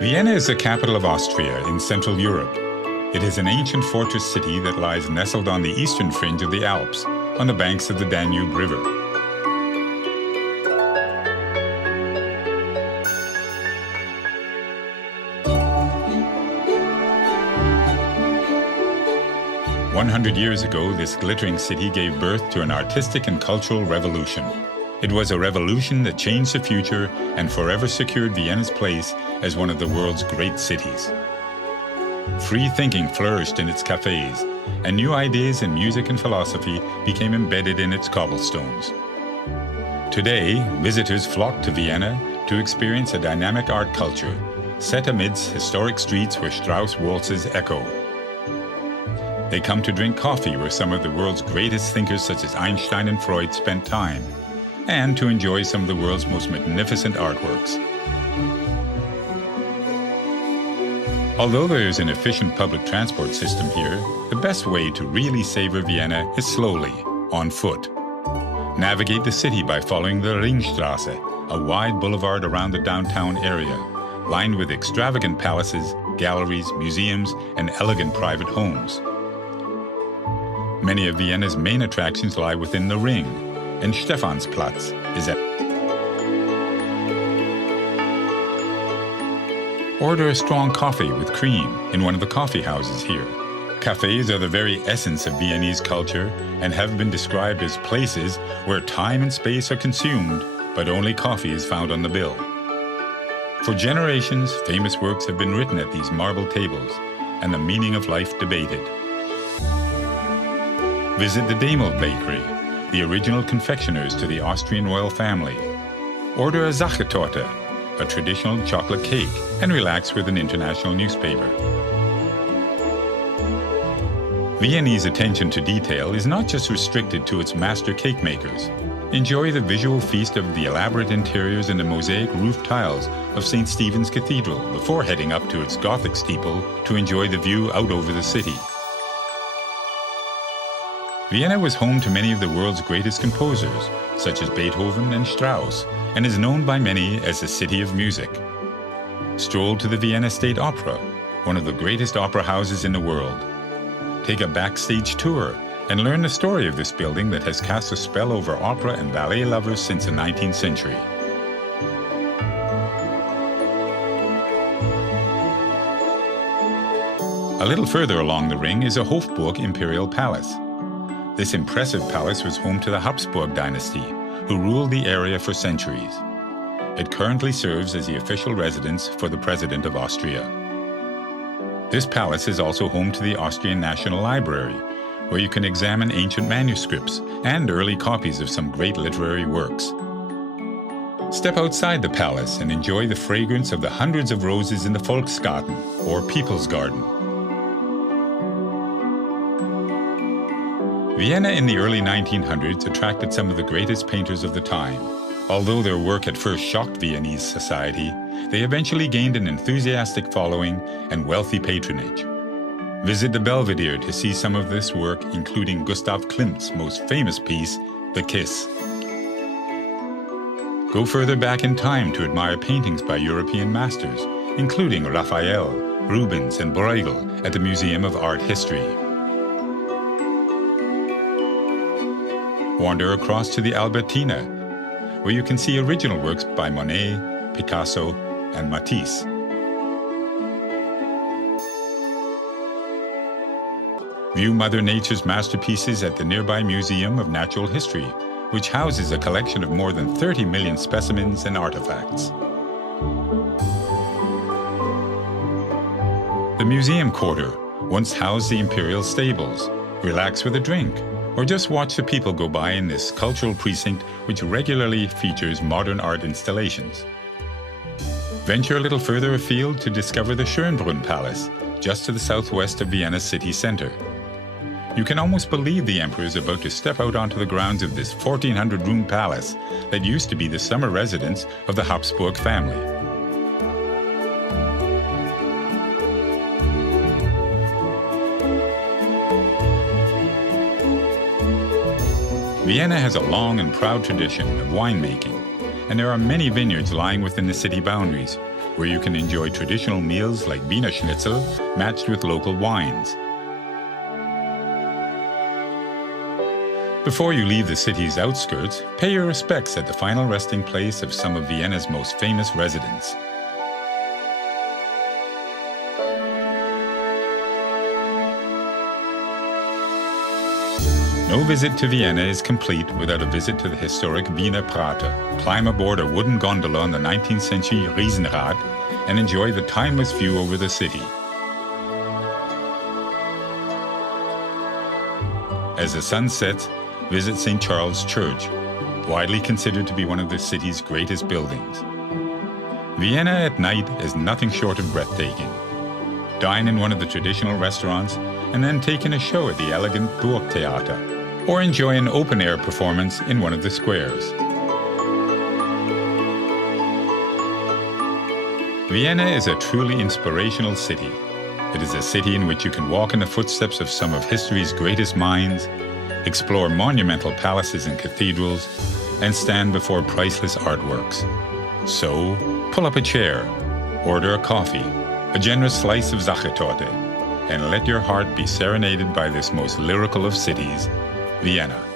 Vienna is the capital of Austria in Central Europe. It is an ancient fortress city that lies nestled on the eastern fringe of the Alps, on the banks of the Danube River. "100 years ago, this glittering city gave birth to an artistic and cultural revolution. It was a revolution that changed the future and forever secured Vienna's place as one of the world's great cities. Free thinking flourished in its cafes, and new ideas in music and philosophy became embedded in its cobblestones. Today, visitors flock to Vienna to experience a dynamic art culture, set amidst historic streets where Strauss waltzes echo. They come to drink coffee where some of the world's greatest thinkers such as Einstein and Freud spent time, and to enjoy some of the world's most magnificent artworks. Although there is an efficient public transport system here, the best way to really savor Vienna is slowly, on foot. Navigate the city by following the Ringstrasse, a wide boulevard around the downtown area, lined with extravagant palaces, galleries, museums, and elegant private homes. Many of Vienna's main attractions lie within the Ring, and Stephansplatz is at. Order a strong coffee with cream in one of the coffee houses here. Cafes are the very essence of Viennese culture and have been described as places where time and space are consumed, but only coffee is found on the bill. For generations, famous works have been written at these marble tables, and the meaning of life debated. Visit the Demel Bakery, the original confectioners to the Austrian royal family. Order a Sachertorte, a traditional chocolate cake, and relax with an international newspaper. Viennese attention to detail is not just restricted to its master cake makers. Enjoy the visual feast of the elaborate interiors and the mosaic roof tiles of St. Stephen's Cathedral before heading up to its Gothic steeple to enjoy the view out over the city. Vienna was home to many of the world's greatest composers, such as Beethoven and Strauss, and is known by many as the City of Music. Stroll to the Vienna State Opera, one of the greatest opera houses in the world. Take a backstage tour and learn the story of this building that has cast a spell over opera and ballet lovers since the 19th century. A little further along the Ring is a Hofburg Imperial Palace. This impressive palace was home to the Habsburg dynasty, who ruled the area for centuries. It currently serves as the official residence for the President of Austria. This palace is also home to the Austrian National Library, where you can examine ancient manuscripts and early copies of some great literary works. Step outside the palace and enjoy the fragrance of the hundreds of roses in the Volksgarten, or People's Garden. Vienna in the early 1900s attracted some of the greatest painters of the time. Although their work at first shocked Viennese society, they eventually gained an enthusiastic following and wealthy patronage. Visit the Belvedere to see some of this work, including Gustav Klimt's most famous piece, The Kiss. Go further back in time to admire paintings by European masters, including Raphael, Rubens, and Bruegel at the Museum of Art History. Wander across to the Albertina, where you can see original works by Monet, Picasso, and Matisse. View Mother Nature's masterpieces at the nearby Museum of Natural History, which houses a collection of more than 30 million specimens and artifacts. The Museum Quarter once housed the Imperial Stables. Relax with a drink, or just watch the people go by in this cultural precinct which regularly features modern art installations. Venture a little further afield to discover the Schonbrunn Palace, just to the southwest of Vienna's city center. You can almost believe the emperor is about to step out onto the grounds of this 1,400-room palace that used to be the summer residence of the Habsburg family. Vienna has a long and proud tradition of winemaking, and there are many vineyards lying within the city boundaries, where you can enjoy traditional meals like Wiener Schnitzel matched with local wines. Before you leave the city's outskirts, pay your respects at the final resting place of some of Vienna's most famous residents. No visit to Vienna is complete without a visit to the historic Wiener Prater. Climb aboard a wooden gondola on the 19th century Riesenrad and enjoy the timeless view over the city. As the sun sets, visit St. Charles Church, widely considered to be one of the city's greatest buildings. Vienna at night is nothing short of breathtaking. Dine in one of the traditional restaurants and then take in a show at the elegant Burgtheater, or enjoy an open-air performance in one of the squares. Vienna is a truly inspirational city. It is a city in which you can walk in the footsteps of some of history's greatest minds, explore monumental palaces and cathedrals, and stand before priceless artworks. So, pull up a chair, order a coffee, a generous slice of Sachertorte, and let your heart be serenaded by this most lyrical of cities, Vienna.